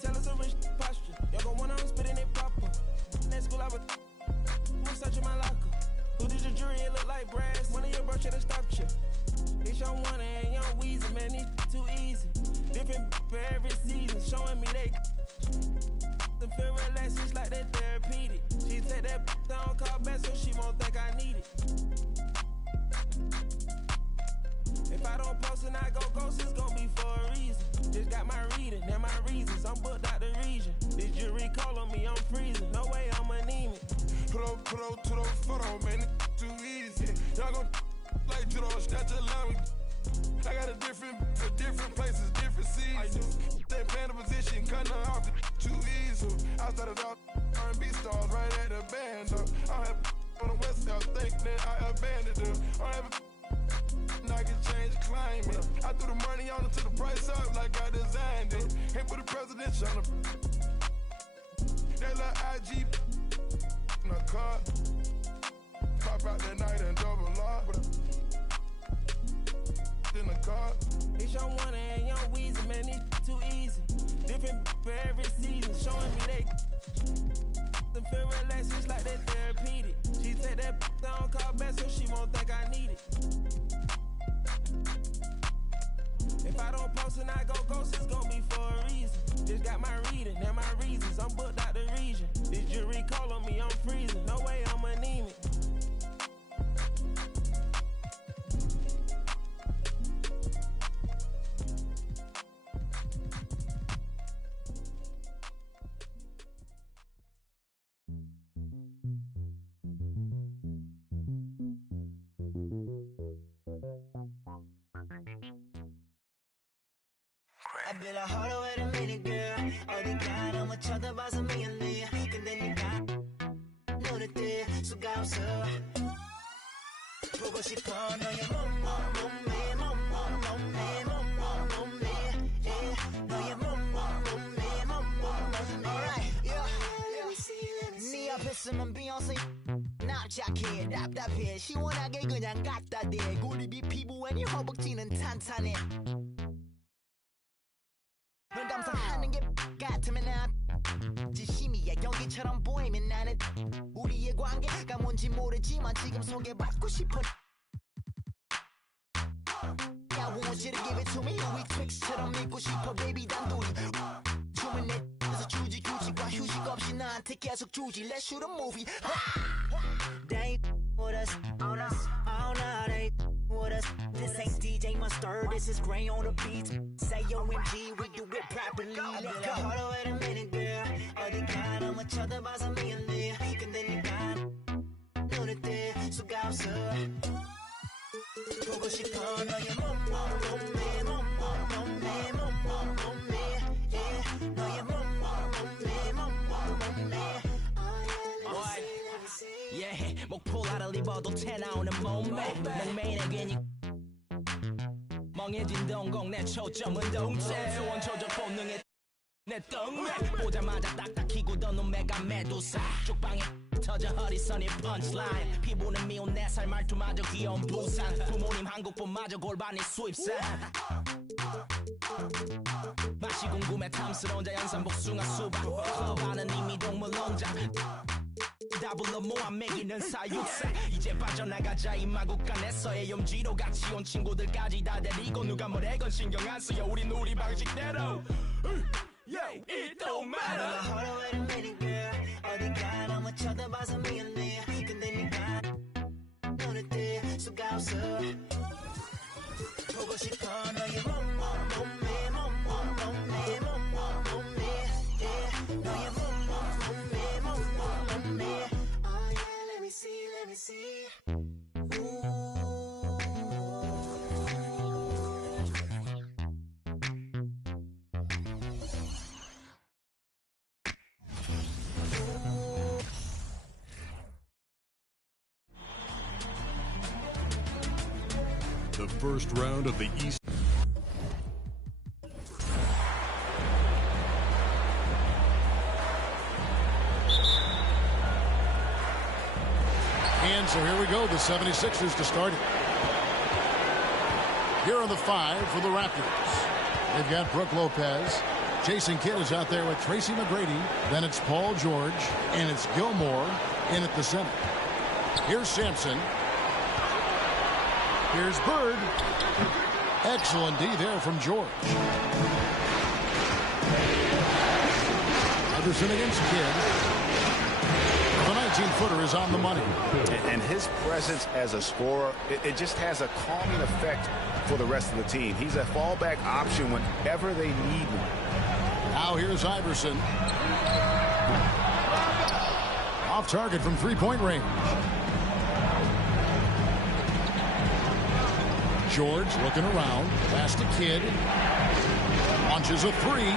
tell us a rich posture. Y'all gon' want I'm spitting it proper. At school, I was searching my locker. Who did your jury? It look like brass. One of your bro should've stopped you. It's Young Wonder and Young Weezy, man, these too easy. Different for every season, showing me they the feel relaxed, it's like that therapeutic. She take that down, call back so she won't think I need it. If I don't post and I go ghost, it's gon' be for a reason. Just got my reading and my reasons. I'm booked out the region. This jury call on me, I'm freezing. No way I'm anemic. Put up to those photo, man, it too easy. Y'all gon' like judo, snatch a line. I got a different for different places, different seasons. They playing the position, cutting her off too easy. I started off R&B stars right at the band. I have on the west side, think that I abandoned them. I have I can change climate. I threw the money on it to the price up like I designed it. Ain't put the presidential on the that little IG in a car. Pop out that night and double lock. In the car. It's Young Wonder and Young Weezy, man, these too easy. Different for every season, showing me they the feel relaxed, it's like that therapeutic. She take that down, call back so she won't think I need it. If I don't post and I go ghost, it's gon' be for a reason. Just got my reading and my reasons. I'm booked out the region. This jury call on me, I'm freezing. No way I'm anemic. I bet I heart wait a minute, girl. 어디 가 너무 쳐다봐서 미안해. 근데 네가 눈에 띄 수가 없어. 보고 싶어 너의 몸매 너의 몸매. Alright, yeah. 네 앞에 쓰면 Beyonce 납작해 답답해 시원하게 그냥 갖다 대 고립이 피부에 네 허벅지는 탄탄해. 넌 감상하는 게 같으면 난 진심이야 연기처럼 보이면 나는 우리의 관계가 뭔지 모르지만 지금 소개받고 싶어. I want you to give it to me 우리 트릭스처럼 믿고 싶어 baby 단둘이 춤은 내에서 주지 규칙과 휴식 없이 나한테 계속 주지 Let's shoot a movie They with us all night they with us This ain't DJ Mustard this is Gray on the beat Say OMG we do it properly Let's go Hold on wait a minute girl 어디 가 너무 쳐다봐서 미안해 근데 네가 눈에 띄 수가 없어 보고 싶어 너의 몸매 너의 몸매 Yeah 목폴라를 입어도 태 나오는 몸매 맹매인의 괜히 멍해진 동공 내 초점은 동체 원초적 본능에 내 똥매 보자마자 딱딱히 굳어 눈매가 메두사 쪽방에 터져 허리선이 펀치라인 피부는 미운 4살 말투마저 귀여운 부산 부모님 한국분마저 골반이 수입산 맛이 궁금해 탐스러운 자연산 복숭아 수박 클럽 안은 이미 동물 농장 다 불러 모아 먹이는 사육사 이제 빠져나가자 이마국간에서의 염지로 같이 온 친구들까지 다 데리고 누가 뭐래건 신경 안 써요 우린 우리 방식대로 Yo, it don't matter. Hold on, wait a minute, girl. 어디 가 너무 쳐다봐서 미안해. 근데 네가 눈에 띄 수가 없어. 보고 싶어 너의 몸매. 너의 몸매. Oh yeah, let me see. The first round of the East. And so here we go, the 76ers to start it. Here are the 5 for the Raptors. They've got Brook Lopez, Jason Kidd is out there with Tracy McGrady. Then it's Paul George, and it's Gilmore in at the center. Here's Sampson. Here's Bird. Excellent D there from George. Iverson against Kidd. The 19-footer is on the money. And his presence as a scorer, it just has a calming effect for the rest of the team. He's a fallback option whenever they need one. Now here's Iverson. Off target from three-point range. George looking around. Pass to Kidd. Launches a three.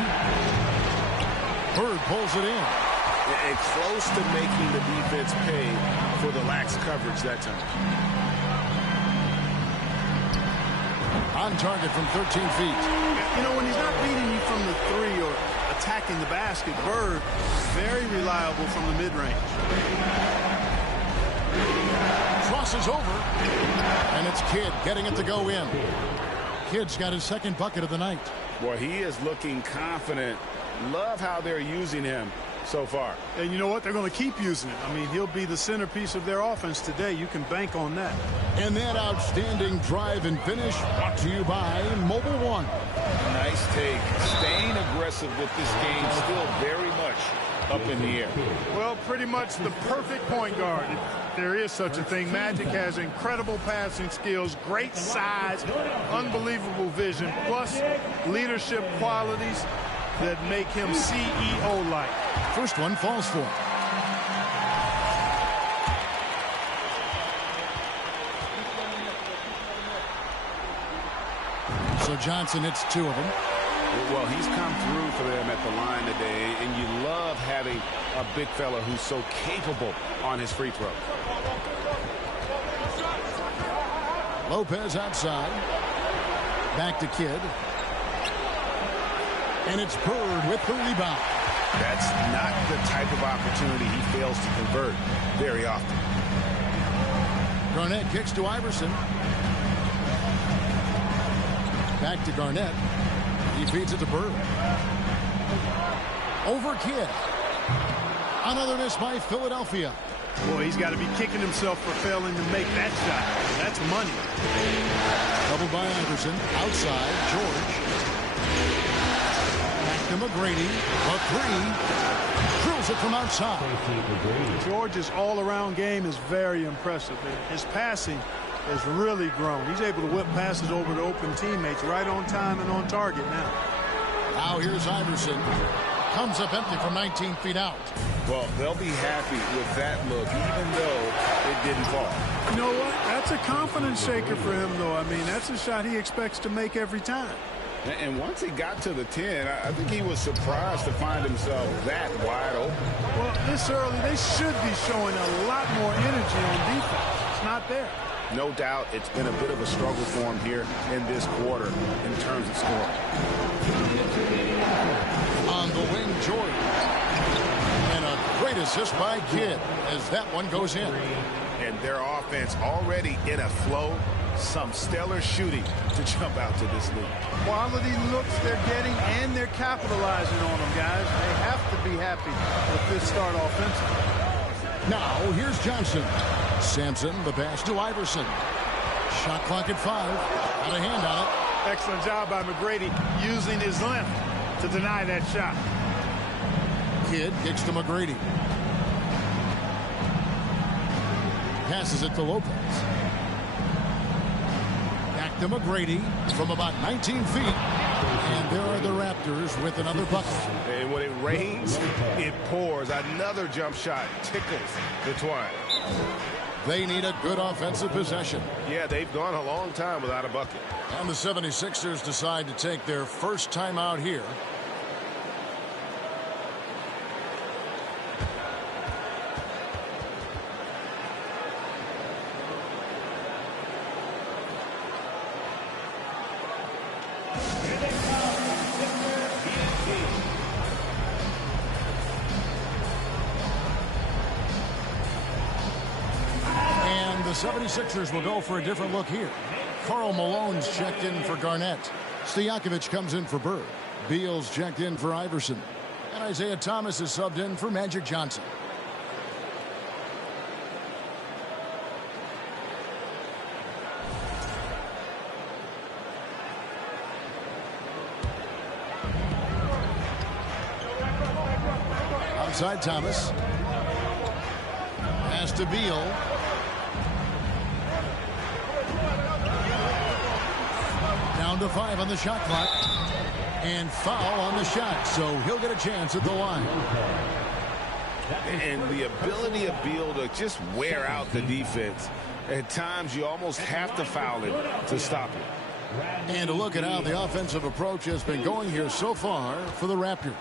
Bird pulls it in. And close to making the defense pay for the lax coverage that time. On target from 13 feet. You know, when he's not beating you from the three or attacking the basket, Bird, very reliable from the mid-range. Crosses over. And it's Kidd getting it to go in. Kidd's got his second bucket of the night. Boy, he is looking confident. Love how they're using him so far. And you know what? They're going to keep using it. I mean, he'll be the centerpiece of their offense today. You can bank on that. And that outstanding drive and finish brought to you by Mobile One. Nice take. Staying aggressive with this game, still very much up in the air. Well, pretty much the perfect point guard. If there is such a thing. Magic has incredible passing skills, great size, unbelievable vision, plus leadership qualities that make him CEO-like. First one falls for him. So Johnson hits two of them. Well, he's come through for them at the line today, and you love having a big fella who's so capable on his free throw. Lopez outside. Back to Kidd. And it's Bird with the rebound. That's not the type of opportunity he fails to convert very often. Garnett kicks to Iverson. Back to Garnett. He feeds it to Bird. Over Kidd. Another miss by Philadelphia. Boy, he's got to be kicking himself for failing to make that shot. That's money. Doubled by Iverson. Outside, George. Back to McGrady. A three. Drills it from outside. George's all-around game is very impressive. His passing has really grown. He's able to whip passes over to open teammates right on time and on target now. Now here's Iverson. Comes up empty from 19 feet out. Well, they'll be happy with that look, even though it didn't fall. You know what? That's a confidence shaker for him, though. I mean, that's a shot he expects to make every time. And once he got to the 10, I think he was surprised to find himself that wide open. Well, this early, they should be showing a lot more energy on defense. It's not there. No doubt it's been a bit of a struggle for him here in this quarter in terms of scoring. On the wing, George. And a great assist by Kidd as that one goes in. And their offense already in a flow. Some stellar shooting to jump out to this lead. Quality looks they're getting, and they're capitalizing on them, guys. They have to be happy with this start offensively. Now, here's Johnson. Sampson, the pass to Iverson. Shot clock at 5. Got a hand on it. Excellent job by McGrady using his length to deny that shot. Kidd kicks to McGrady. Passes it to Lopez. Back to McGrady from about 19 feet. And there are the Raptors with another bucket. And when it rains, it pours. Another jump shot tickles the twine. They need a good offensive possession. Yeah, they've gone a long time without a bucket. And the 76ers decide to take their first time out here. The 76ers will go for a different look here. Karl Malone's checked in for Garnett. Stojakovic comes in for Bird. Beal's checked in for Iverson. And Isaiah Thomas is subbed in for Magic Johnson. Outside Thomas. Pass to Beal. Down to 5 on the shot clock. And foul on the shot, so he'll get a chance at the line. And the ability of Beal to just wear out the defense. At times, you almost have to foul him to stop it. And to look at how the offensive approach has been going here so far for the Raptors.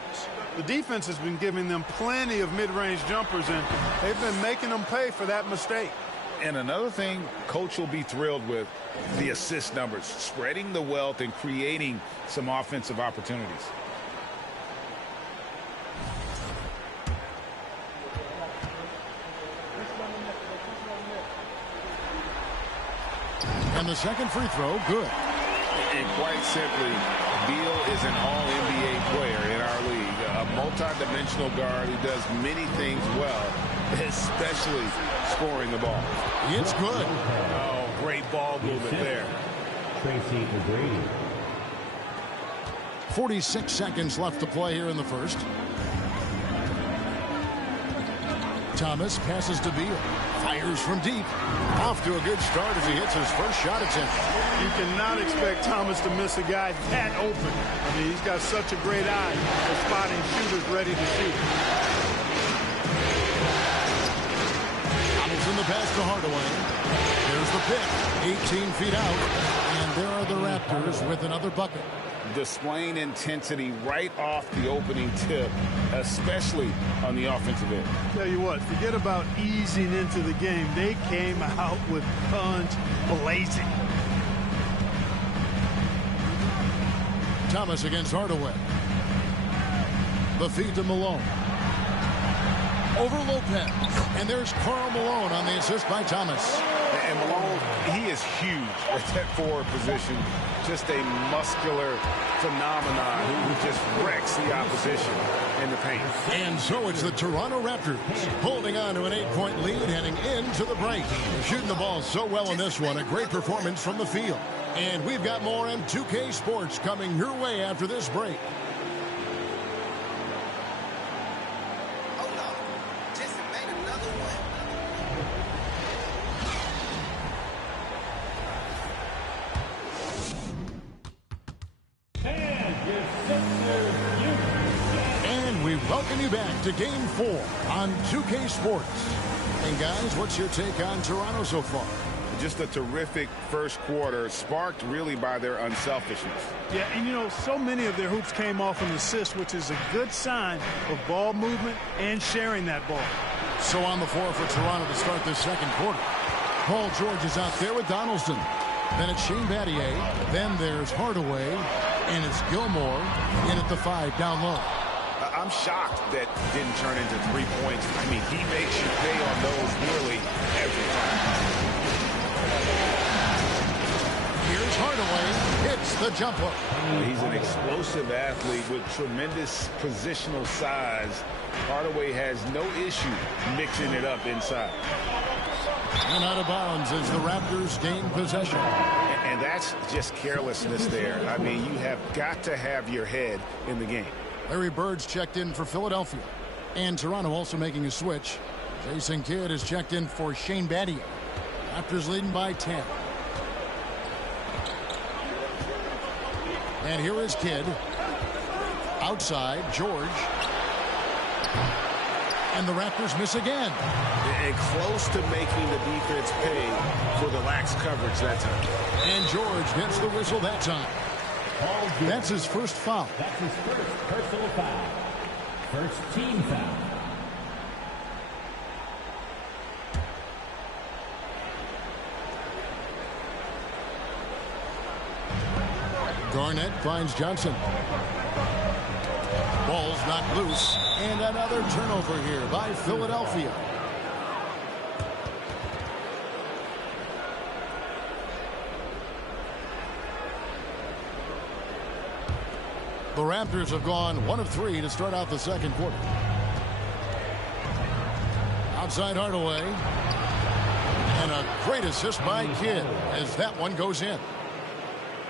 The defense has been giving them plenty of mid-range jumpers, and they've been making them pay for that mistake. And another thing Coach will be thrilled with, the assist numbers, spreading the wealth and creating some offensive opportunities. And the second free throw, good. And quite simply, Beal is an all-NBA player in our league. A multi-dimensional guard who does many things well, especially scoring the ball. It's good. Oh, great ball movement there. Tracy McGrady. 46 seconds left to play here in the first. Thomas passes to Beal. Fires from deep. Off to a good start as he hits his first shot attempt. You cannot expect Thomas to miss a guy that open. I mean, he's got such a great eye for spotting shooters ready to shoot. Donaldson the pass to Hardaway. There's the pick. 18 feet out. And there are the Raptors with another bucket. Displaying intensity right off the opening tip, especially on the offensive end. Tell you what, forget about easing into the game. They came out with guns blazing. Thomas against Hardaway. The feed to Malone. Over Lopez. And there's Karl Malone on the assist by Thomas. And Malone, he is huge at that forward position. Just a muscular phenomenon who just wrecks the opposition in the paint. And so it's the Toronto Raptors holding on to an 8-point lead heading into the break. They're shooting the ball so well in this one. A great performance from the field. And we've got more on 2K Sports coming your way after this break. Welcome you back to Game 4 on 2K Sports. And guys, what's your take on Toronto so far? Just a terrific first quarter, sparked really by their unselfishness. Yeah, and you know, so many of their hoops came off an assist, which is a good sign of ball movement and sharing that ball. So on the floor for Toronto to start this second quarter. Paul George is out there with Donaldson. Then it's Shane Battier. Then there's Hardaway. And it's Gilmore in at the 5 down low. I'm shocked that didn't turn into 3 points. I mean, he makes you pay on those nearly every time. Here's Hardaway. Hits the jump hook. He's an explosive athlete with tremendous positional size. Hardaway has no issue mixing it up inside. And out of bounds as the Raptors gain possession. And that's just carelessness there. I mean, you have got to have your head in the game. Larry Bird's checked in for Philadelphia. And Toronto also making a switch. Jason Kidd is checked in for Shane Battier. Raptors leading by 10. And here is Kidd. Outside, George. And the Raptors miss again. And close to making the defense pay for the lax coverage that time. And George gets the whistle that time. That's his first foul. That's his first personal foul. First team foul. Garnett finds Johnson. Ball's not loose. And another turnover here by Philadelphia. The Raptors have gone 1 of 3 to start out the second quarter. Outside Hardaway. And a great assist by Kidd as that one goes in.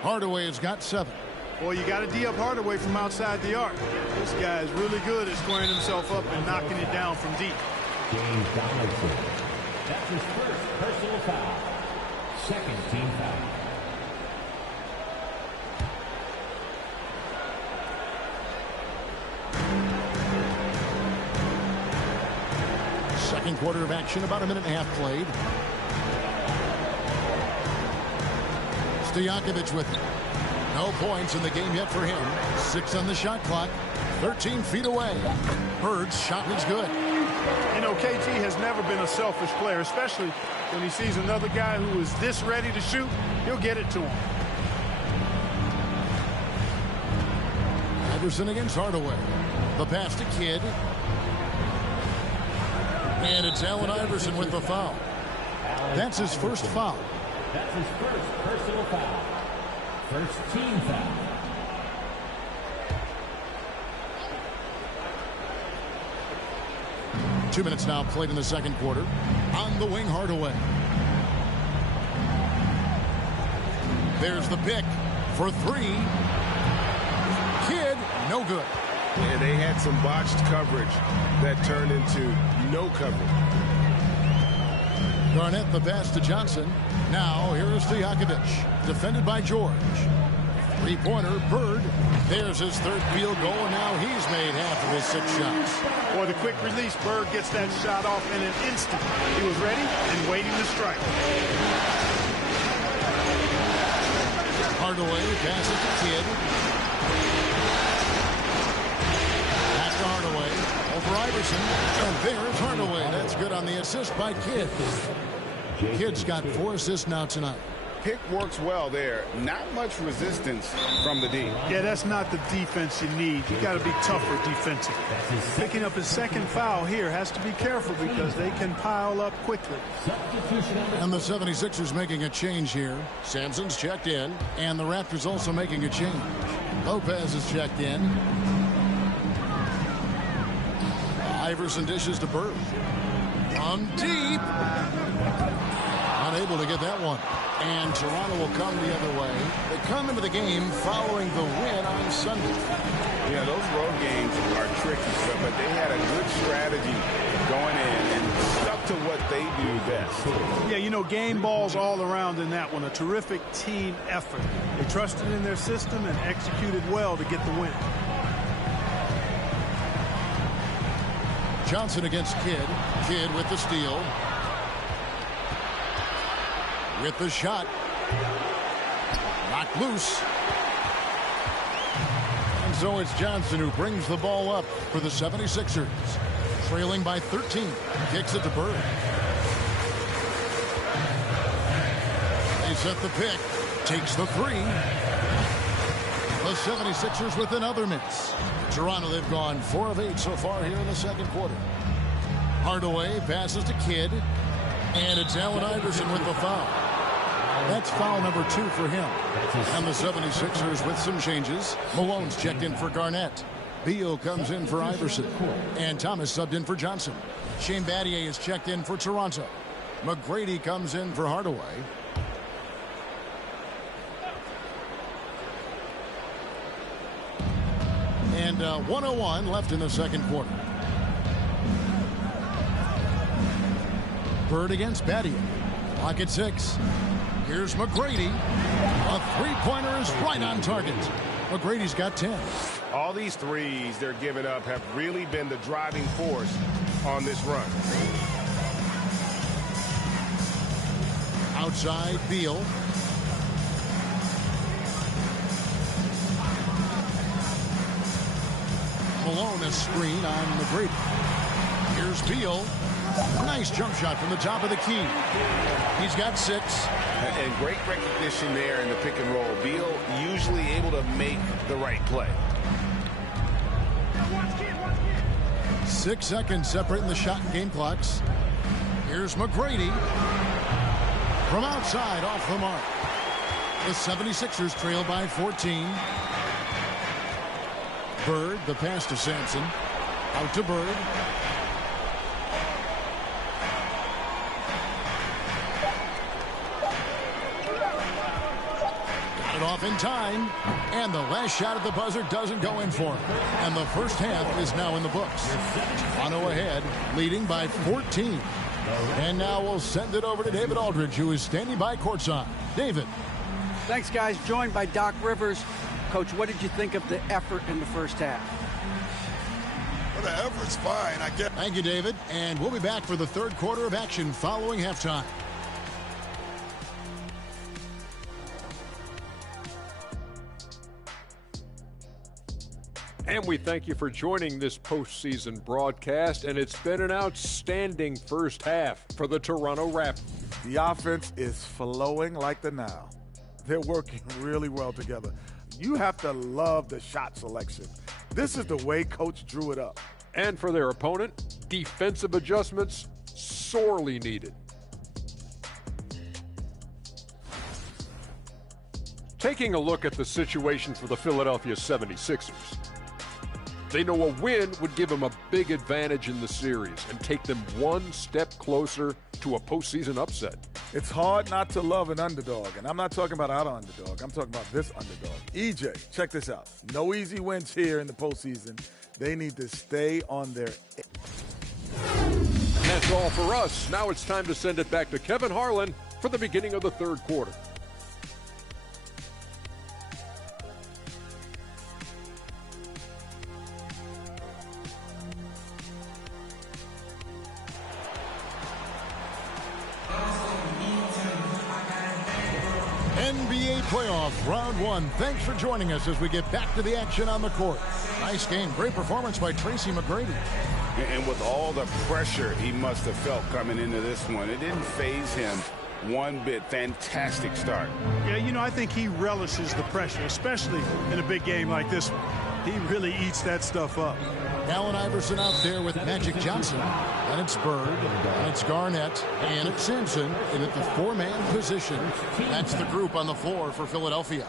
Hardaway has got 7. Well, you got to D up Hardaway from outside the arc. This guy is really good at squaring himself up and knocking it down from deep. James Donaldson. That's his first personal foul. Second team foul. Second quarter of action, about a minute and a half played. Stojakovic with it. No points in the game yet for him. 6 on the shot clock. 13 feet away. Bird's shot is good. You know, KG has never been a selfish player, especially when he sees another guy who is this ready to shoot. He'll get it to him. Iverson against Hardaway. The pass to Kidd. And it's Allen Iverson with the foul. That's his first foul. That's his first personal foul. First team foul. Two minutes now played in the second quarter. On the wing, Hardaway. There's the pick for 3. Kidd, no good. And they had some botched coverage that turned into no coverage. Garnett the pass to Johnson. Now here is Stojakovic. Defended by George. Three-pointer, Bird. There's his third field goal, and now he's made half of his 6 shots. Boy, the quick release, Bird gets that shot off in an instant. He was ready and waiting to strike. Hardaway passes to Kidd. Pass to Hardaway. Over Iverson. And there's Hardaway. That's good on the assist by Kidd. Kidd's got 4 assists now tonight. Pick works well there. Not much resistance from the D. Yeah, that's not the defense you need. You got to be tougher defensively. Picking up his second foul here, has to be careful because they can pile up quickly. And the 76ers making a change here. Sampson's checked in, and the Raptors also making a change. Lopez is checked in. Iverson dishes to Bird. From deep. Unable to get that one. And Toronto will come the other way. They come into the game following the win on Sunday. Yeah, those road games are tricky, but they had a good strategy going in and stuck to what they do best. Yeah, you know, game balls all around in that one. A terrific team effort. They trusted in their system and executed well to get the win. Johnson against Kidd. Kidd with the steal. With the shot. Knocked loose. And so it's Johnson who brings the ball up for the 76ers. Trailing by 13. Kicks it to Bird. They set the pick. Takes the 3. The 76ers with another miss. Toronto, they've gone 4 of 8 so far here in the second quarter. Hardaway passes to Kidd. And it's Allen Iverson with the foul. That's foul number 2 for him. And the 76ers with some changes. Malone's checked in for Garnett. Beal comes in for Iverson. And Thomas subbed in for Johnson. Shane Battier is checked in for Toronto. McGrady comes in for Hardaway. And 1:01 left in the second quarter. Bird against Battier. Clock at 6. Here's McGrady. A three-pointer is right on target. McGrady's got 10. All these threes they're giving up have really been the driving force on this run. Outside, Beal. Malone a screen on McGrady. Here's Beal. Nice jump shot from the top of the key. He's got 6. And great recognition there in the pick and roll. Beal usually able to make the right play. 6 seconds separating the shot and game clocks. Here's McGrady. From outside, off the mark. The 76ers trail by 14. Bird, the pass to Sampson. Out to Bird. Got it off in time. And the last shot at the buzzer doesn't go in for him. And the first half is now in the books. Toronto ahead, leading by 14. And now we'll send it over to David Aldridge, who is standing by courtside. David. Thanks, guys. Joined by Doc Rivers. Coach, what did you think of the effort in the first half? Well, the effort's fine, I guess. Thank you, David. And we'll be back for the third quarter of action following halftime. And we thank you for joining this postseason broadcast, and it's been an outstanding first half for the Toronto Raptors. The offense is flowing like the Nile. They're working really well together. You have to love the shot selection. This is the way Coach drew it up. And for their opponent, defensive adjustments sorely needed. Taking a look at the situation for the Philadelphia 76ers. They know a win would give them a big advantage in the series and take them one step closer to a postseason upset. It's hard not to love an underdog, and I'm not talking about our underdog. I'm talking about this underdog. EJ, check this out. No easy wins here in the postseason. They need to stay on their... And that's all for us. Now it's time to send it back to Kevin Harlan for the beginning of the third quarter. NBA playoff round one. Thanks for joining us as we get back to the action on the court. Nice game. Great performance by Tracy McGrady. And with all the pressure he must have felt coming into this one, it didn't faze him one bit. Fantastic start. Yeah, you know, I think he relishes the pressure, especially in a big game like this one. He really eats that stuff up. Allen Iverson out there with Magic Johnson. And it's Bird. And it's Garnett. And it's Sampson. And at the four-man position, that's the group on the floor for Philadelphia.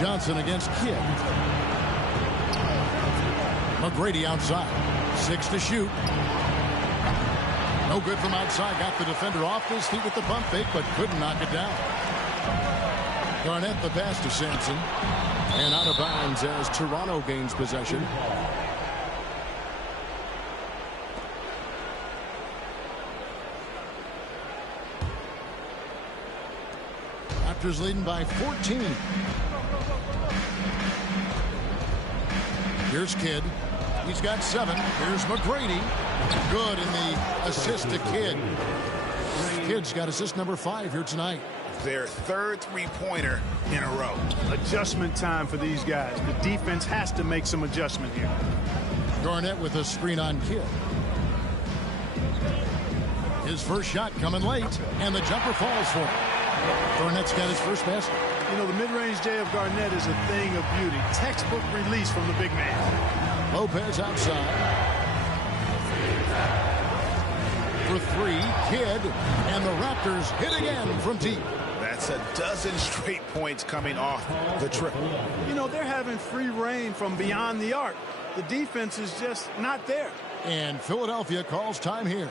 Johnson against Kidd. McGrady outside. 6 to shoot. No good from outside. Got the defender off his feet with the pump fake, but couldn't knock it down. Garnett the pass to Sampson. And out of bounds as Toronto gains possession. Raptors leading by 14. Here's Kidd. He's got 7. Here's McGrady. Good in the assist to Kidd. Kidd's got assist number 5 here tonight. Their third three-pointer in a row. Adjustment time for these guys. The defense has to make some adjustment here. Garnett with a screen on Kidd. His first shot coming late, and the jumper falls for him. Garnett's got his first basket. You know, the mid-range J of Garnett is a thing of beauty. Textbook release from the big man. Lopez outside. For 3, Kidd, and the Raptors hit again from deep. That's a dozen straight points coming off the triple. You know, they're having free reign from beyond the arc. The defense is just not there. And Philadelphia calls time here.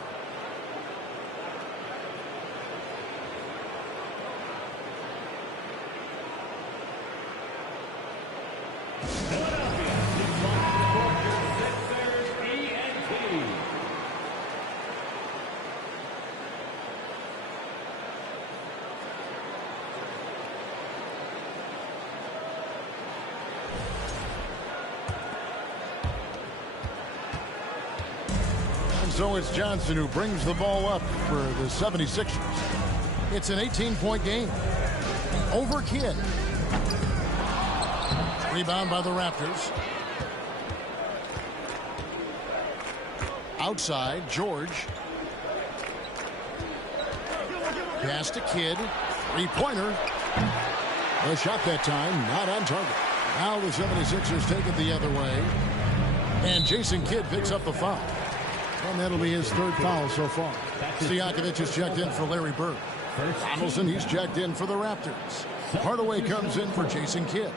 So it's Johnson who brings the ball up for the 76ers. It's an 18-point game. Over Kidd. Rebound by the Raptors. Outside, George. Pass to Kidd. Three-pointer. The shot that time, not on target. Now the 76ers take it the other way. And Jason Kidd picks up the foul. And that'll be his third foul so far. Stojakovic has checked in for Larry Bird. Donaldson, he's checked in for the Raptors. Hardaway comes in for Jason Kidd.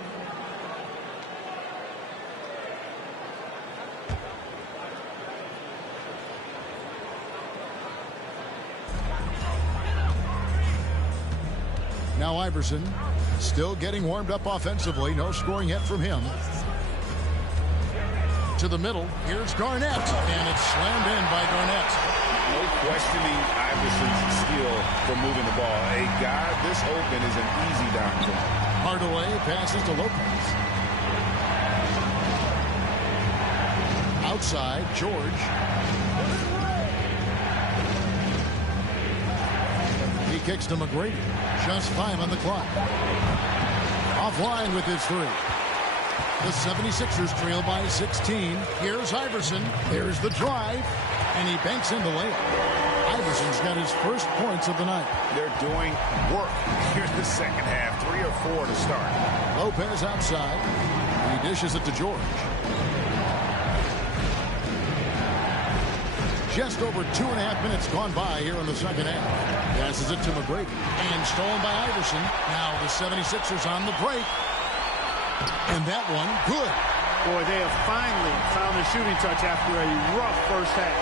Now Iverson still getting warmed up offensively. No scoring yet from him. To the middle. Here's Garnett. And it's slammed in by Garnett. No questioning Iverson's skill for moving the ball. A guy this open is an easy down for him. Hardaway passes to Lopez. Outside, George. He kicks to McGrady. Just 5 on the clock. Offline with his 3. The 76ers trail by 16. Here's Iverson. There's the drive. And he banks in the layup. Iverson's got his first points of the night. They're doing work here in the second half. 3 or 4 to start. Lopez outside. He dishes it to George. Just over 2.5 minutes gone by here in the second half. Passes it to McGrady. And stolen by Iverson. Now the 76ers on the break. And that one, good. Boy, they have finally found a shooting touch after a rough first half.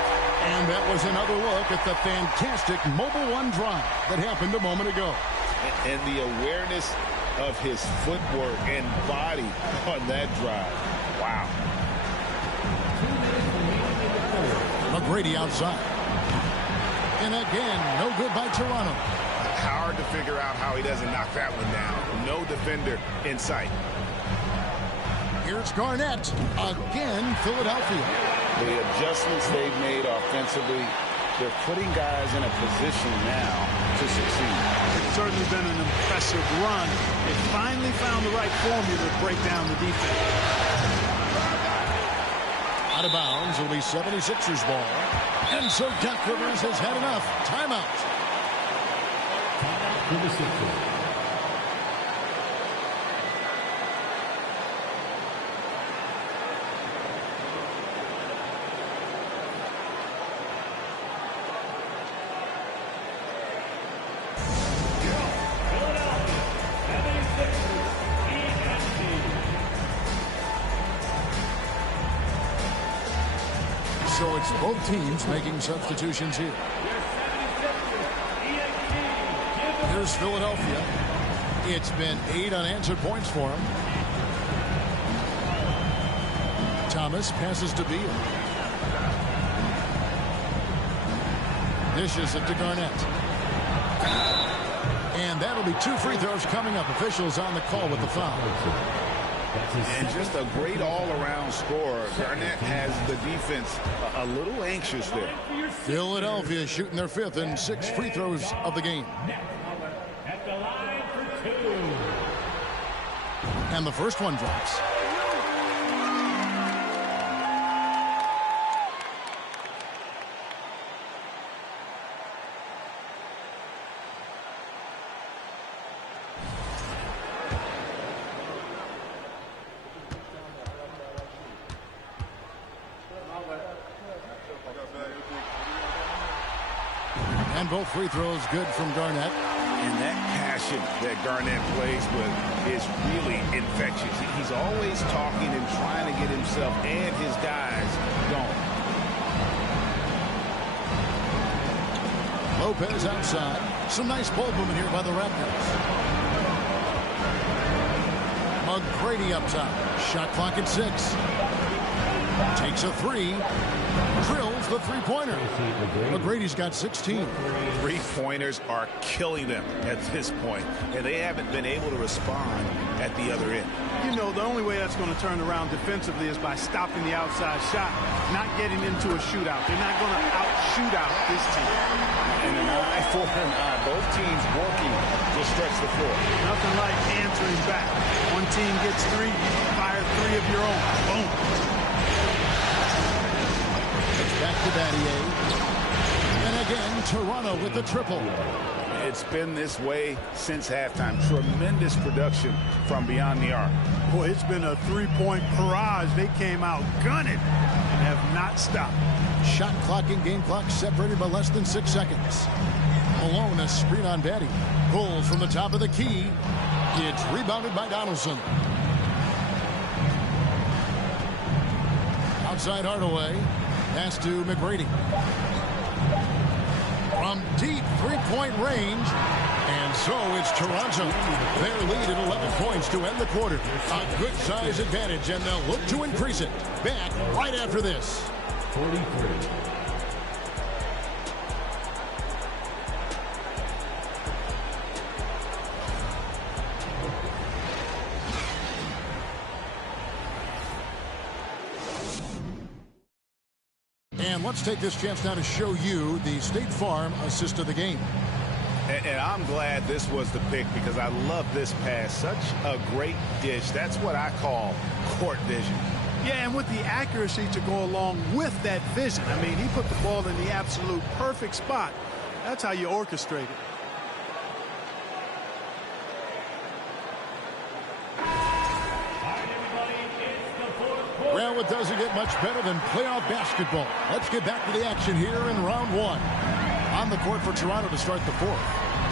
And that was another look at the fantastic Mobile One drive that happened a moment ago. And the awareness of his footwork and body on that drive. Wow. McGrady outside. And again, no good by Toronto. Hard to figure out how he doesn't knock that one down. No defender in sight. Here's Garnett. Again, Philadelphia. The adjustments they've made offensively, they're putting guys in a position now to succeed. It's certainly been an impressive run. They finally found the right formula to break down the defense. Out of bounds, it'll be 76ers ball. And so Doc Rivers has had enough. Timeout. Timeout for the Sixers. So it's both teams making substitutions here. Here's Philadelphia. It's been 8 unanswered points for him. Thomas passes to Beal. Dishes it to Garnett. And that'll be 2 free throws coming up. Officials on the call with the foul. And just a great all-around scorer. Garnett has the defense a little anxious there. Philadelphia shooting their 5th and 6 free throws of the game. At the line for 2. And the first one drops. And both free throws good from Garnett. And that passion that Garnett plays with is really infectious. He's always talking and trying to get himself and his guys going. Lopez outside. Some nice ball movement here by the Raptors. McGrady up top. Shot clock at 6. Takes a 3. Drills the three-pointer. McGrady's got 16. Three-pointers are killing them at this point, and they haven't been able to respond at the other end. You know, the only way that's going to turn around defensively is by stopping the outside shot, not getting into a shootout. They're not going to out-shoot out this team. And an eye for an eye. Both teams working to stretch the floor. Nothing like answering back. One team gets 3, fire 3 of your own. Boom. Back to Battier. And again, Toronto with the triple. It's been this way since halftime. Tremendous production from beyond the arc. Boy, it's been a 3-point barrage. They came out gunning and have not stopped. Shot clock and game clock separated by less than 6 seconds. Alone, a screen on Batty. Pulls from the top of the key. It's rebounded by Donaldson. Outside Hardaway. Pass to McGrady. From deep three-point range. And so it's Toronto. Their lead at 11 points to end the quarter. A good size advantage, and they'll look to increase it. Back right after this. 43. And let's take this chance now to show you the State Farm assist of the game. And I'm glad this was the pick because I love this pass. Such a great dish. That's what I call court vision. Yeah, and with the accuracy to go along with that vision. I mean, he put the ball in the absolute perfect spot. That's how you orchestrate it. Well, it doesn't get much better than playoff basketball. Let's get back to the action here in round one. On the court for Toronto to start the fourth.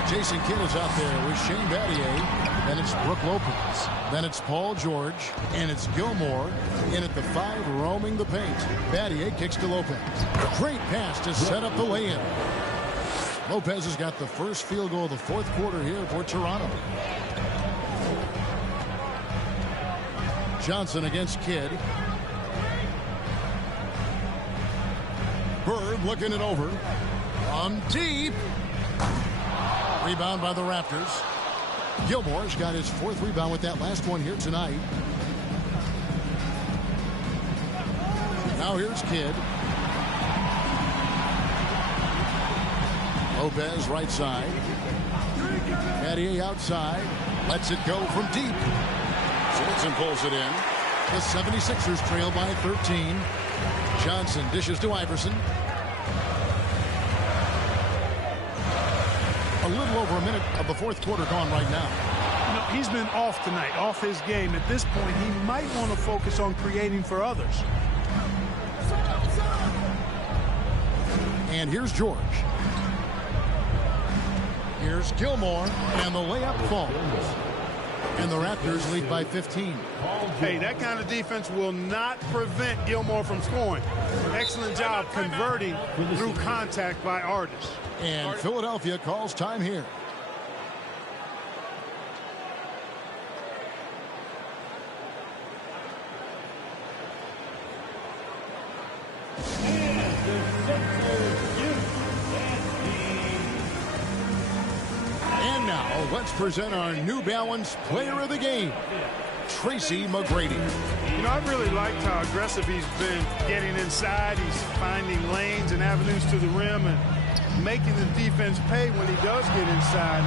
Jason Kidd is out there with Shane Battier. Then it's Brook Lopez. Then it's Paul George. And it's Gilmore in at the 5 roaming the paint. Battier kicks to Lopez. Great pass to set up the lay-in. Lopez has got the first field goal of the fourth quarter here for Toronto. Johnson against Kidd. Bird looking it over. From deep. Rebound by the Raptors. Gilmore's got his 4th rebound with that last one here tonight. Now here's Kidd. Lopez right side. Battier outside. Lets it go from deep. Swinson pulls it in. The 76ers trail by 13. Johnson dishes to Iverson. A little over a minute of the fourth quarter gone right now. You know, he's been off tonight, off his game. At this point, he might want to focus on creating for others. And here's George. Here's Gilmore, and the layup falls. And the Raptors lead by 15. Hey, that kind of defense will not prevent Gilmore from scoring. Excellent job converting through contact by Artis. And Philadelphia calls time here. And now let's present our New Balance Player of the Game, Tracy McGrady. You know, I've really liked how aggressive he's been getting inside. He's finding lanes and avenues to the rim and making the defense pay when he does get inside.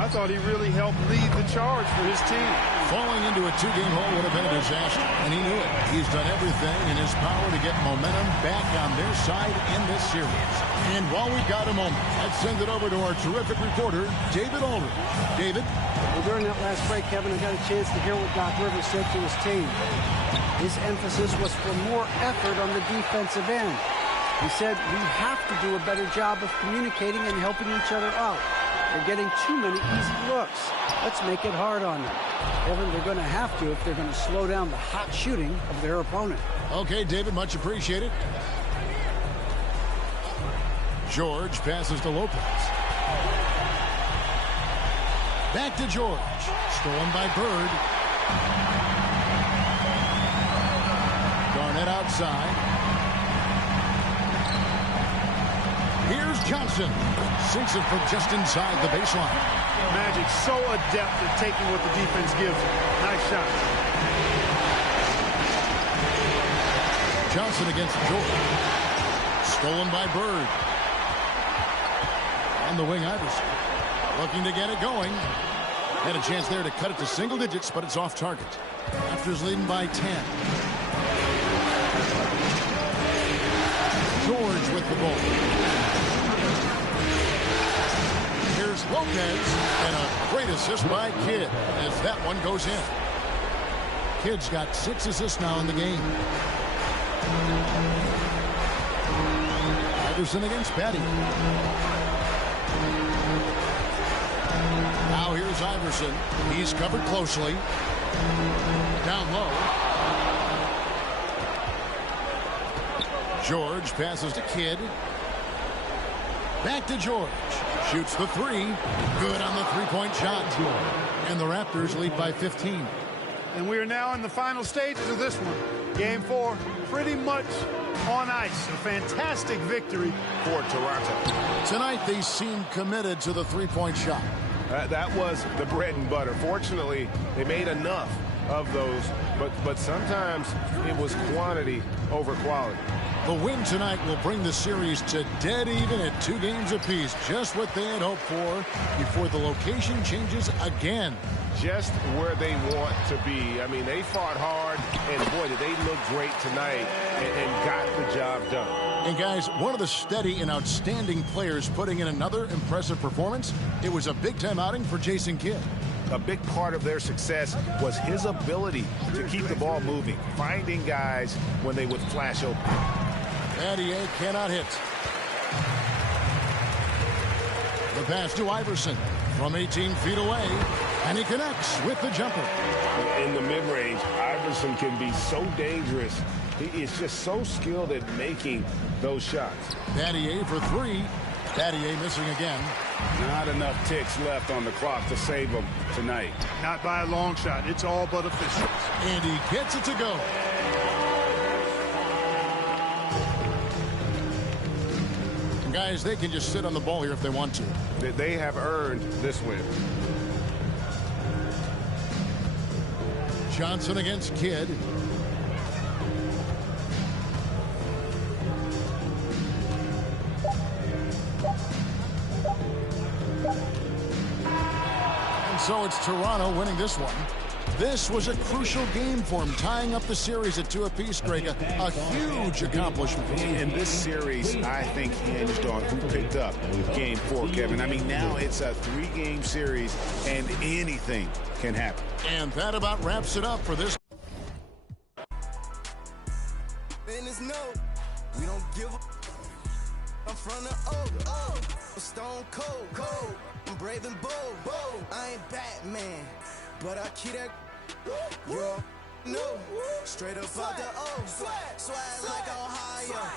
I thought he really helped lead the charge for his team. Falling into a 2-game hole would have been a disaster, and he knew it. He's done everything in his power to get momentum back on their side in this series. And while we've got a moment, let's send it over to our terrific reporter, David Aldridge. David? Well, during that last break, Kevin, I got a chance to hear what Doc Rivers said to his team. His emphasis was for more effort on the defensive end. He said we have to do a better job of communicating and helping each other out. They're getting too many easy looks. Let's make it hard on them. Evan, they're going to have to if they're going to slow down the hot shooting of their opponent. Okay, David, much appreciated. George passes to Lopez. Back to George. Stolen by Bird. Garnett outside. Here's Johnson. Sinks it from just inside the baseline. Magic so adept at taking what the defense gives him. Nice shot. Johnson against George. Stolen by Bird. On the wing, Iverson. Looking to get it going. Had a chance there to cut it to single digits, but it's off target. Raptors leading by 10. George with the ball. Here's Lopez, and a great assist by Kidd as that one goes in. Kidd's got 6 assists now in the game. Iverson against Batty. Iverson. He's covered closely. Down low. George passes to Kidd. Back to George. Shoots the three. Good on the three-point shot. And the Raptors lead by 15. And we are now in the final stages of this one. Game 4, pretty much on ice. A fantastic victory for Toronto. Tonight, they seem committed to the three-point shot. That was the bread and butter. Fortunately, they made enough of those, but sometimes it was quantity over quality. The win tonight will bring the series to dead even at 2 games apiece. Just what they had hoped for before the location changes again. Just where they want to be. I mean, they fought hard, and boy, did they look great tonight and got the job done. And guys, one of the steady and outstanding players putting in another impressive performance, it was a big-time outing for Jason Kidd. A big part of their success was his ability to keep the ball moving, finding guys when they would flash open. Battier cannot hit. The pass to Iverson from 18 feet away, and he connects with the jumper. In the mid-range, Iverson can be so dangerous. He is just so skilled at making those shots. Battier for 3. Battier missing again. Not enough ticks left on the clock to save him tonight. Not by a long shot. It's all but official. And he gets it to go. And guys, they can just sit on the ball here if they want to. They have earned this win. Johnson against Kidd. So it's Toronto winning this one. This was a crucial game for him, tying up the series at 2 apiece, Greg. A huge accomplishment. And this series, I think, hinged on who picked up Game 4, Kevin. I mean, now it's a 3-game series, and anything can happen. And that about wraps it up for this. Business no, we don't give up. I'm from the O, I'm stone cold. I'm brave and bold. I ain't Batman, but I keep that. You know, straight up out the O. Swag like Ohio.